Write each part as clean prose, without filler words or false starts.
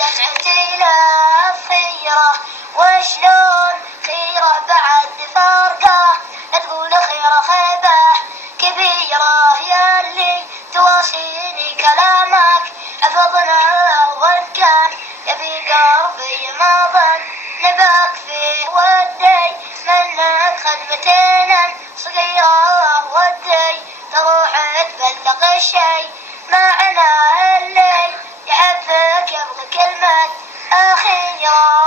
دمعتي لا خيره وشلون خيره بعد فرقه لا تقول خيره خيبه كبيره يا اللي تواسيني كلامك حفظنا وان كان يبي قلبي ما ظن نباك في ودي منك خدمتين صغيره ودي تروح تبلغ الشي معنا اللي يحبك يبغى كلمة أخيرا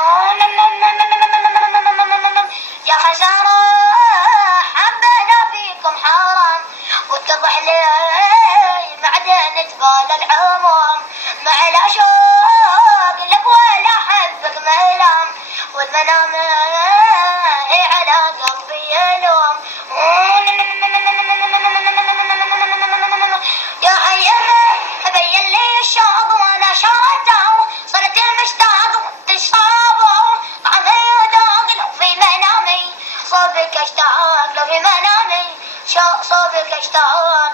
يا خسارة حبنا فيكم حرام واتضح لي بعدين تبال العموم مع لا شوق لك ولا حبك ملام والمنام على قلبي يلوم يا أيامي أبين لي الشوق وأنا شاطع صرت المشتاق تشربه طعمي وذوق لو في منامي صوبك أشتاق لو في منامي صوبك أشتاق